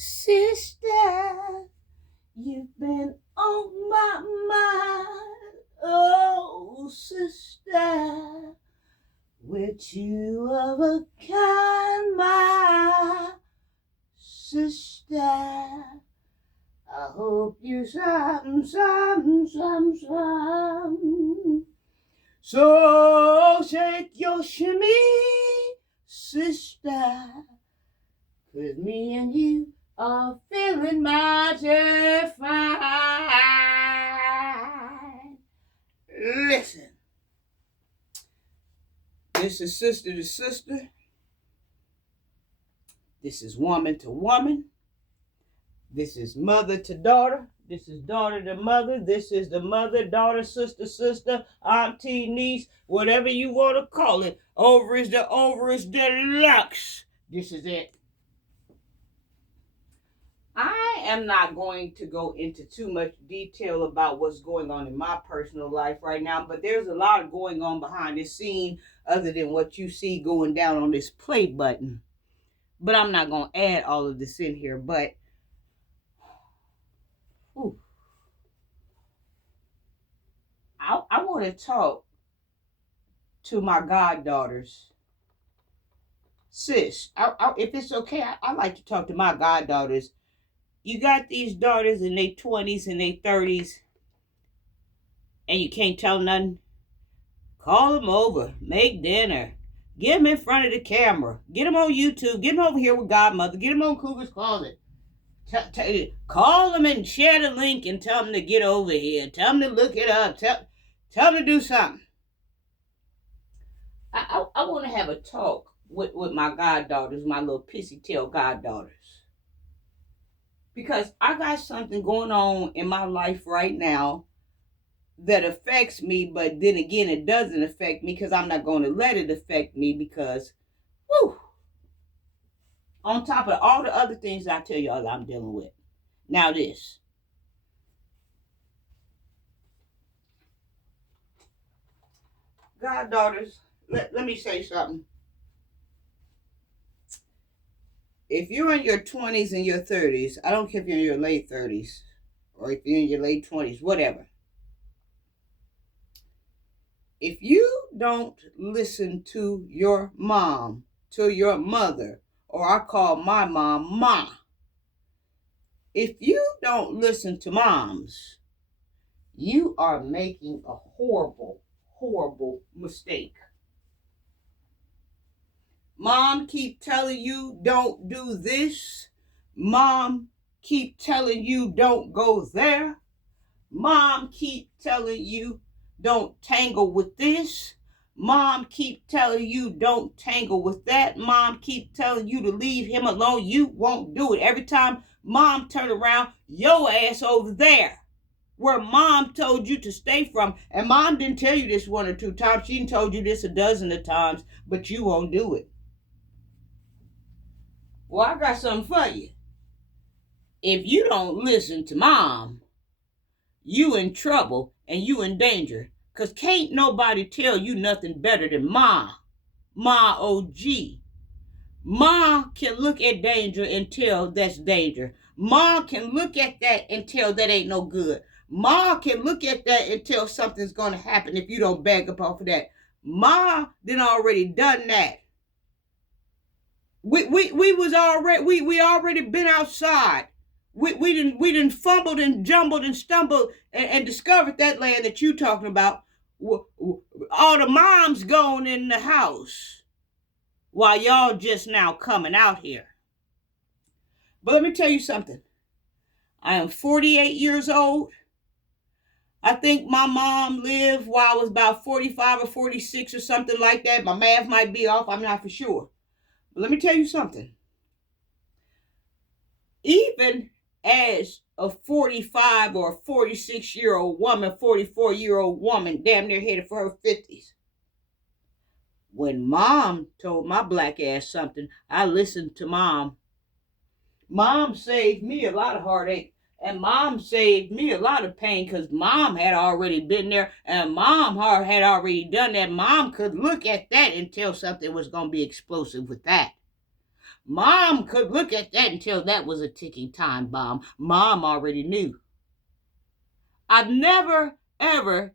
Sister, you've been on my mind. Oh, sister, we're two of a kind, my sister. I hope you some. So shake your shimmy, sister, 'cause me and you are feeling mighty fine. Listen, this is sister to sister. This is woman to woman. This is mother to daughter. This is daughter to mother. This is the mother, daughter, sister, auntie, niece, whatever you want to call it. Ovaries to ovaries deluxe. This is it. I am not going to go into too much detail about what's going on in my personal life right now, but there's a lot going on behind the scene other than what you see going down on this play button. But I'm not going to add all of this in here, but I want to talk to my goddaughters. Sis, if it's okay, I like to talk to my goddaughters. You got these daughters in their 20s and their 30s, and you can't tell nothing? Call them over, make dinner, get them in front of the camera, get them on YouTube, get them over here with Godmother, get them on Cougar's Closet. Call them and share the link and tell them to get over here. Tell them to look it up. Tell them to do something. I want to have a talk with my goddaughters, my little pissy tail goddaughters. Because I got something going on in my life right now that affects me, but then again, it doesn't affect me because I'm not going to let it affect me because, on top of all the other things I tell y'all I'm dealing with. Now this. Goddaughters, let me say something. If you're in your 20s and your 30s, I don't care if you're in your late 30s or if you're in your late 20s, whatever. If you don't listen to your mom, to your mother, or I call my mom, Ma. If you don't listen to moms, you are making a horrible, horrible mistake. Mom keep telling you don't do this. Mom keep telling you don't go there. Mom keep telling you don't tangle with this. Mom keep telling you don't tangle with that. Mom keep telling you to leave him alone. You won't do it. Every time mom turn around, your ass over there where mom told you to stay from. And mom didn't tell you this one or two times. She done told you this a dozen of times, but you won't do it. Well, I got something for you. If you don't listen to mom, you in trouble and you in danger. Because can't nobody tell you nothing better than Ma OG. Ma can look at danger and tell that's danger. Ma can look at that and tell that ain't no good. Ma can look at that and tell something's going to happen if you don't back up off of that. Ma done already done that. We already been outside. We didn't fumbled and jumbled and stumbled and discovered that land that you talking about. All the moms gone in the house while y'all just now coming out here. But let me tell you something. I am 48 years old. I think my mom lived while I was about 45 or 46 or something like that. My math might be off. I'm not for sure. But let me tell you something. Even as a 45 or a 46-year-old woman, 44-year-old woman, damn near headed for her 50s. When mom told my black ass something, I listened to mom. Mom saved me a lot of heartache, and mom saved me a lot of pain because mom had already been there, and mom had already done that. Mom could look at that and tell something was going to be explosive with that. Mom could look at that and tell that was a ticking time bomb. Mom already knew. I've never, ever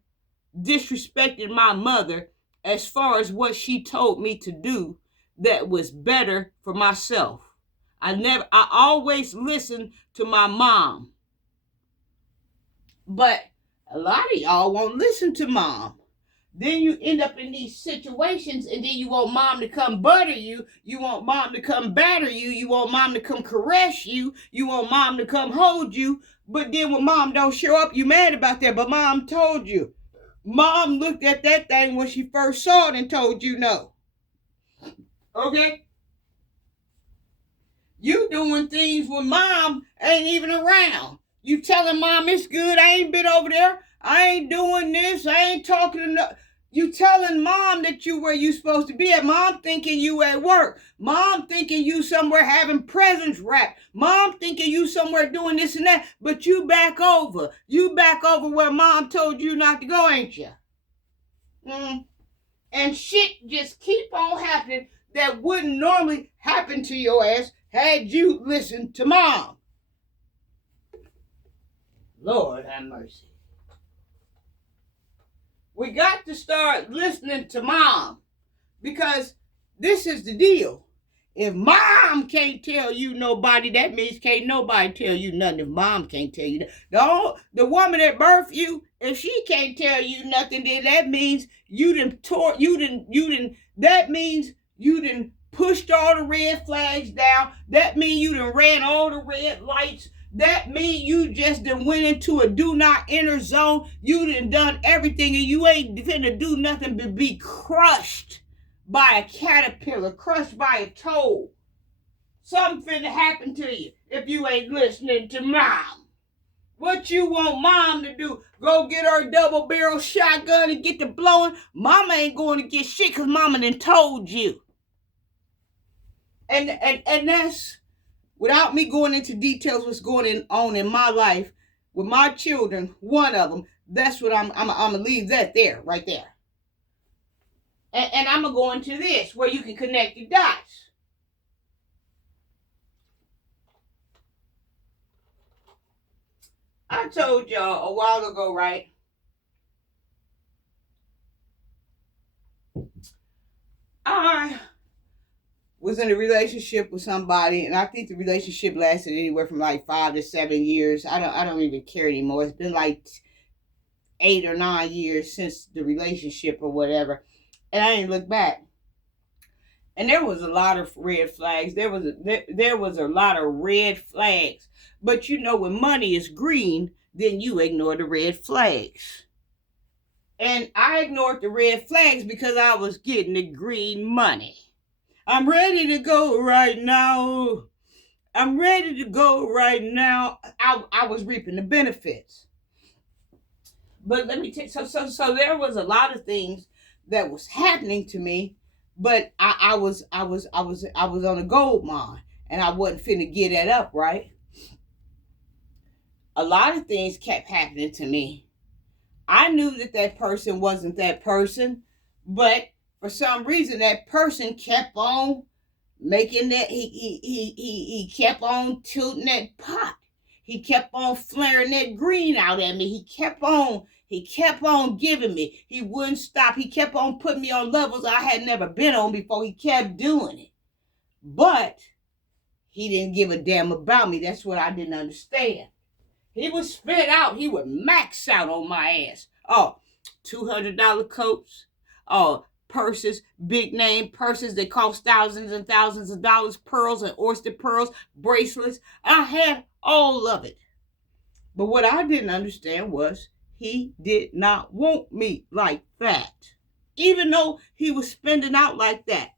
disrespected my mother as far as what she told me to do that was better for myself. I always listened to my mom. But a lot of y'all won't listen to mom. Then you end up in these situations, and then you want mom to come butter you. You want mom to come batter you. You want mom to come caress you. You want mom to come hold you. But then when mom don't show up, you mad about that. But mom told you. Mom looked at that thing when she first saw it and told you no. Okay? You doing things when mom ain't even around. You telling mom it's good. I ain't been over there. I ain't doing this. I ain't talking to no. You telling mom that you where you supposed to be at. Mom thinking you at work. Mom thinking you somewhere having presents wrapped. Mom thinking you somewhere doing this and that. But you back over. You back over where mom told you not to go, ain't you? And shit just keep on happening that wouldn't normally happen to your ass had you listened to mom. Lord have mercy. We got to start listening to mom, because this is the deal. If mom can't tell you nobody, that means can't nobody tell you nothing. If mom can't tell you that. The woman that birthed you, if she can't tell you nothing, then that means that means you done pushed all the red flags down. That means you done ran all the red lights. That means you just done went into a do not enter zone. You done everything, and you ain't finna do nothing but be crushed by a caterpillar, crushed by a toad. Something finna happen to you if you ain't listening to mom. What you want mom to do? Go get her double barrel shotgun and get the blowing? Mama ain't going to get shit because mama done told you. And that's, without me going into details what's going on in my life with my children, one of them, that's what I'm gonna leave that there, right there. And I'm gonna go into this where you can connect the dots. I told y'all a while ago, right? I was in a relationship with somebody, and I think the relationship lasted anywhere from like 5 to 7 years. I don't even care anymore. It's been like 8 or 9 years since the relationship or whatever, and I didn't look back. And there was a lot of red flags. There was a lot of red flags. But you know, when money is green, then you ignore the red flags. And I ignored the red flags because I was getting the green money. I'm ready to go right now. I'm ready to go right now. I was reaping the benefits. But let me tell you, so there was a lot of things that was happening to me, but I was on a gold mine, and I wasn't finna get that up, right? A lot of things kept happening to me. I knew that person wasn't that person, but for some reason that person kept on making that, he kept on tilting that pot. He kept on flaring that green out at me. He kept on giving me. He wouldn't stop. He kept on putting me on levels I had never been on before. He kept doing it. But he didn't give a damn about me. That's what I didn't understand. He would spit out. He would max out on my ass. Oh, $200 coats. Oh, purses, big name purses that cost thousands and thousands of dollars, pearls and oyster pearls, bracelets. I had all of it. But what I didn't understand was he did not want me like that. Even though he was spending out like that.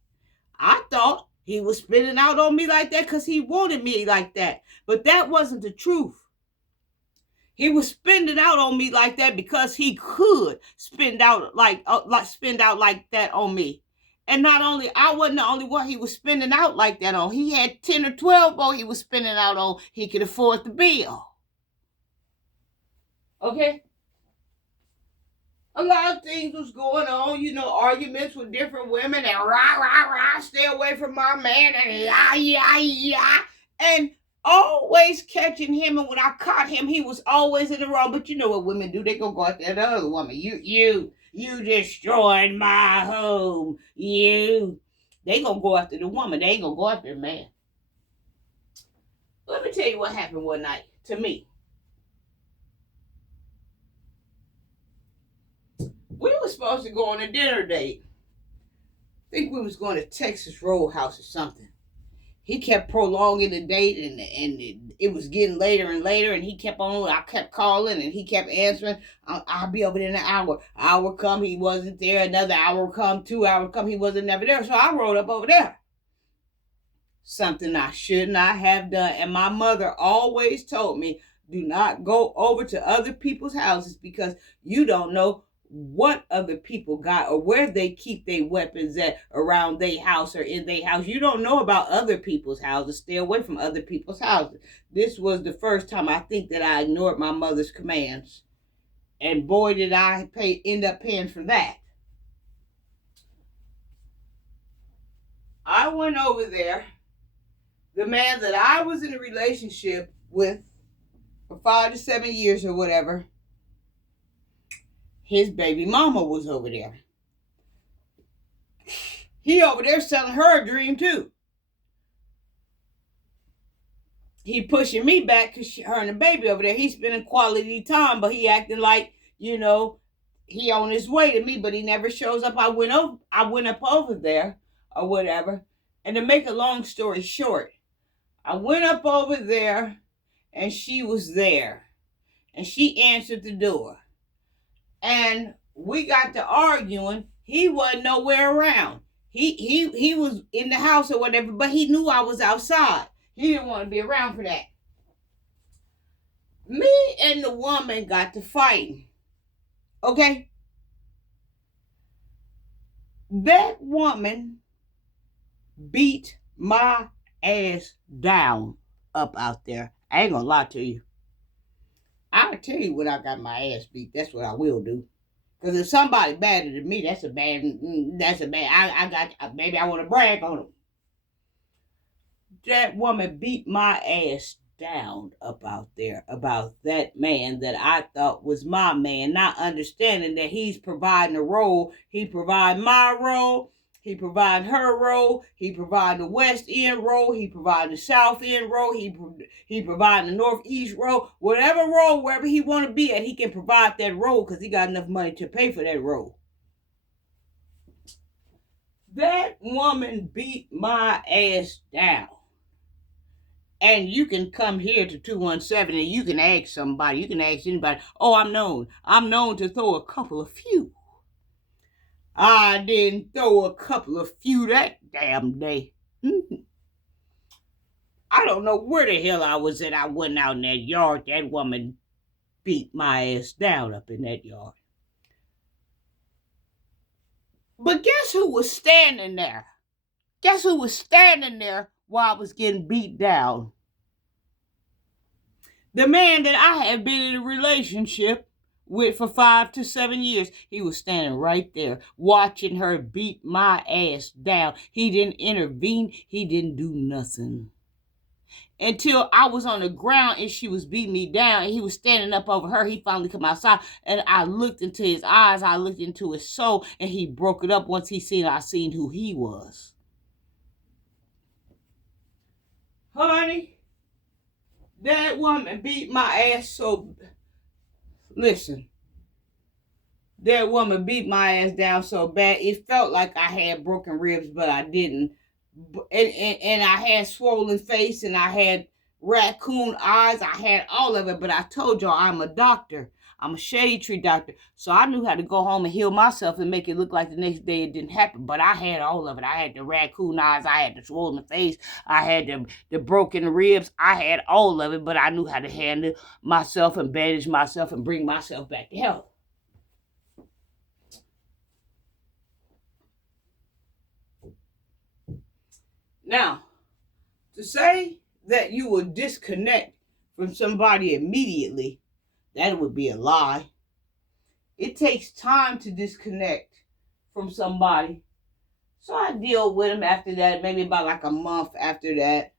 I thought he was spending out on me like that because he wanted me like that. But that wasn't the truth. He was spending out on me like that because he could spend out like that on me. And not only, I wasn't the only one he was spending out like that on. He had 10 or 12 more he was spending out on. He could afford the bill. Okay? A lot of things was going on, arguments with different women and rah, rah, rah, stay away from my man and yeah. And always catching him. And when I caught him, he was always in the wrong. But you know what women do? They gonna go after the other woman. You destroyed my home. They gonna go after the woman. They ain't gonna go after the man. Let me tell you what happened one night to me. We were supposed to go on a dinner date. I think we was going to Texas Roadhouse or something. He kept prolonging the date, and it was getting later and later, and he kept on. I kept calling, and he kept answering. I'll be over there in an hour. Hour come, he wasn't there. Another hour come, 2 hours come, he wasn't never there. So I rode up over there. Something I should not have done. And my mother always told me, do not go over to other people's houses because you don't know what other people got or where they keep their weapons at around their house or in their house. You don't know about other people's houses. Stay away from other people's houses. This was the first time I think that I ignored my mother's commands. And boy, did I end up paying for that. I went over there. The man that I was in a relationship with for 5 to 7 years or whatever, his baby mama was over there. He over there selling her a dream too. He pushing me back because her and the baby over there, he spending quality time, but he acting like, he on his way to me, but he never shows up. I went up over there or whatever. And to make a long story short, I went up over there and she was there. And she answered the door. And we got to arguing. He wasn't nowhere around. He was in the house or whatever, but he knew I was outside. He didn't want to be around for that. Me and the woman got to fighting. Okay? That woman beat my ass down up out there. I ain't gonna lie to you. I'll tell you when I got my ass beat. That's what I will do. Because if somebody badder than me, that's a bad. Maybe I want to brag on them. That woman beat my ass down up out there about that man that I thought was my man, not understanding that he's providing a role. He provide my role. He provide her role. He provide the West End role. He provide the South End role. He provide the Northeast role. Whatever role, wherever he want to be at, he can provide that role because he got enough money to pay for that role. That woman beat my ass down. And you can come here to 217 and you can ask somebody. You can ask anybody. Oh, I'm known. I'm known to throw a couple of few. I didn't throw a couple of few that damn day. I don't know where the hell I was at. I wasn't out in that yard. That woman beat my ass down up in that yard. But guess who was standing there? Guess who was standing there while I was getting beat down? The man that I had been in a relationship with for 5 to 7 years. He was standing right there watching her beat my ass down. He didn't intervene. He didn't do nothing. Until I was on the ground and she was beating me down and he was standing up over her. He finally come outside and I looked into his eyes. I looked into his soul and he broke it up once I seen who he was. Honey, that woman beat my ass so... Listen, that woman beat my ass down so bad, it felt like I had broken ribs, but I didn't. And I had swollen face, and I had raccoon eyes. I had all of it, but I told y'all I'm a doctor. I'm a shade tree doctor. So I knew how to go home and heal myself and make it look like the next day it didn't happen. But I had all of it. I had the raccoon eyes. I had the swollen face. I had the broken ribs. I had all of it, but I knew how to handle myself and bandage myself and bring myself back to health. Now, to say that you will disconnect from somebody immediately, that would be a lie. It takes time to disconnect from somebody. So I deal with him after that, maybe about like a month after that.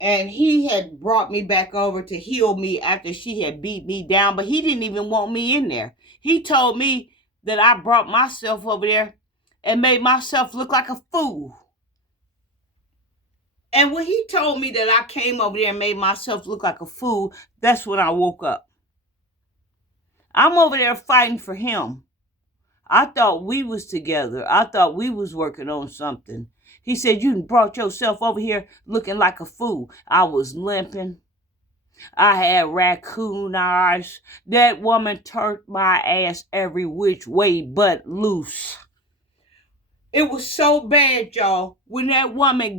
And he had brought me back over to heal me after she had beat me down, but he didn't even want me in there. He told me that I brought myself over there and made myself look like a fool. And when he told me that I came over there and made myself look like a fool, that's when I woke up. I'm over there fighting for him. I thought we was together. I thought we was working on something. He said, you brought yourself over here looking like a fool. I was limping. I had raccoon eyes. That woman turned my ass every which way but loose. It was so bad, y'all. When that woman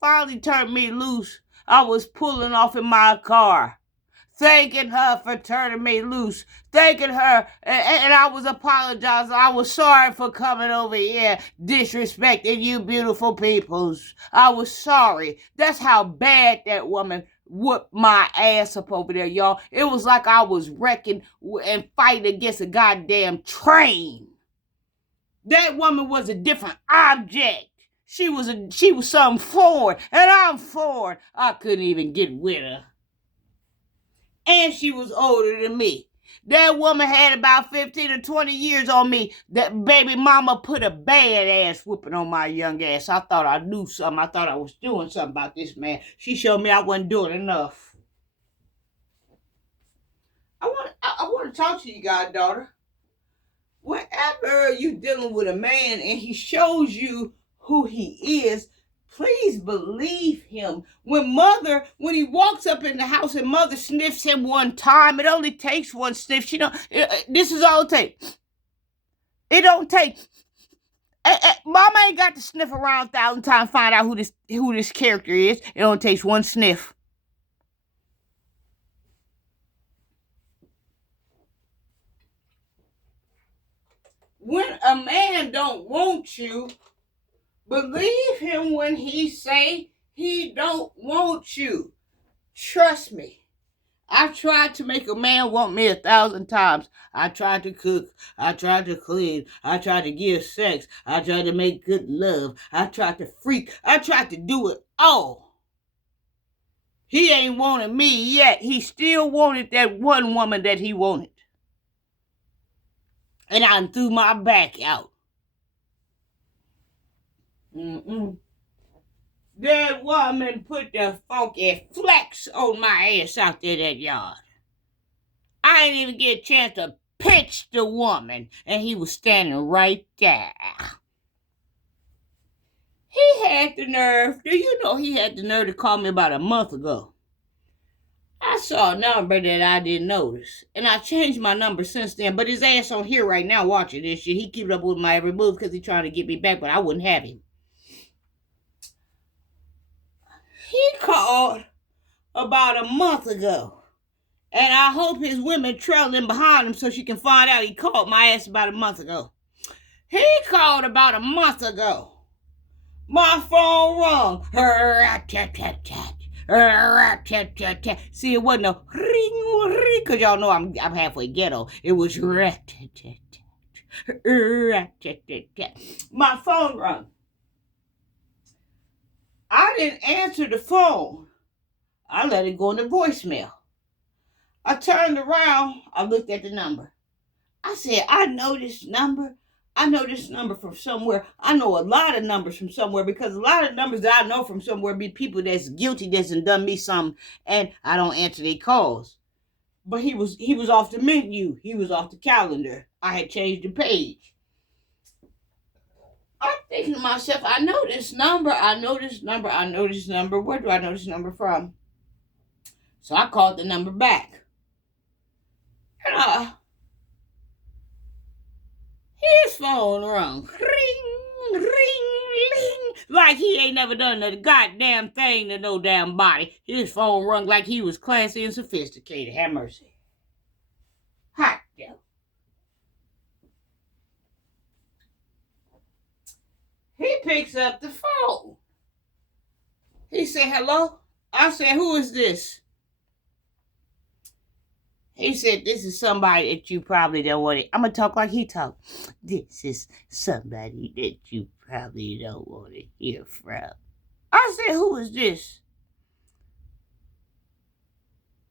finally turned me loose, I was pulling off in my car, thanking her for turning me loose, thanking her, and I was apologizing. I was sorry for coming over here, disrespecting you beautiful peoples. I was sorry. That's how bad that woman whooped my ass up over there, y'all. It was like I was wrecking and fighting against a goddamn train. That woman was a different object. She was something foreign, and I'm foreign. I couldn't even get with her. And she was older than me. That woman had about 15 or 20 years on me. That baby mama put a bad ass whooping on my young ass. I thought I knew something. I thought I was doing something about this man. She showed me I wasn't doing enough. I want to talk to you, goddaughter. Whenever you're dealing with a man and he shows you who he is, please believe him. When he walks up in the house and mother sniffs him one time, it only takes one sniff. This is all it takes. It don't take. Mama ain't got to sniff around 1,000 times to find out who this character is. It only takes one sniff. When a man don't want you, believe him when he say he don't want you. Trust me. I tried to make a man want me 1,000 times. I tried to cook. I tried to clean. I tried to give sex. I tried to make good love. I tried to freak. I tried to do it all. He ain't wanted me yet. He still wanted that one woman that he wanted. And I threw my back out. That woman put the funky flex on my ass out there that yard. I didn't even get a chance to pitch the woman, and he was standing right there. He had the nerve. Do you know he had the nerve to call me about a month ago? I saw a number that I didn't notice, and I changed my number since then, but his ass on here right now watching this shit. He keep up with my every move because he trying to get me back, but I wouldn't have him. He called about a month ago, and I hope his women trailing behind him so she can find out he called my ass about a month ago. He called about a month ago. My phone rung. See, it wasn't a ring, because y'all know I'm halfway ghetto. It was my phone rung. I didn't answer the phone. I let it go in the voicemail. I turned around. I looked at the number. I said, I know this number. I know this number from somewhere. I know a lot of numbers from somewhere, because a lot of numbers that I know from somewhere be people that's guilty, that's done me something, and I don't answer their calls. But he was off the menu. He was off the calendar. I had changed the page. I'm thinking to myself, I know this number. I know this number. I know this number. Where do I know this number from? So I called the number back. And his phone rung. Ring, ring, ring. Like he ain't never done a goddamn thing to no damn body. His phone rung like he was classy and sophisticated. Have mercy. Hot devil. He picks up the phone. He said, hello? I said, who is this? He said, this is somebody that you probably don't want to. I'm going to talk like he talk. This is somebody that you probably don't want to hear from. I said, who is this?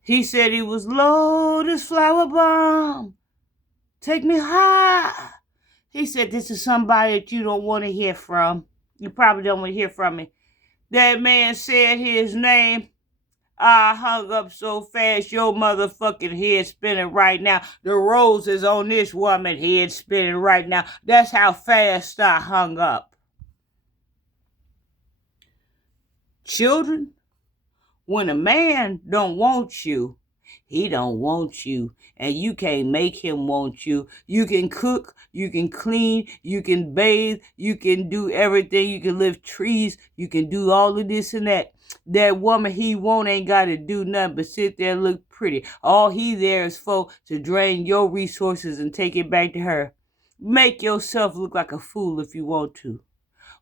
He said he was Lotus Flower Bomb. Take me high. He said, this is somebody that you don't want to hear from. You probably don't want to hear from me. That man said his name. I hung up so fast, your motherfucking head spinning right now. The roses on this woman head spinning right now. That's how fast I hung up. Children, when a man don't want you, he don't want you, and you can't make him want you. You can cook, you can clean, you can bathe, you can do everything. You can lift trees, you can do all of this and that. That woman he want ain't got to do nothing but sit there and look pretty. All he there is for to drain your resources and take it back to her. Make yourself look like a fool if you want to.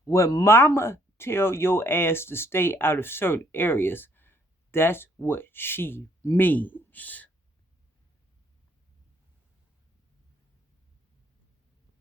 When mama tell your ass to stay out of certain areas, that's what she means.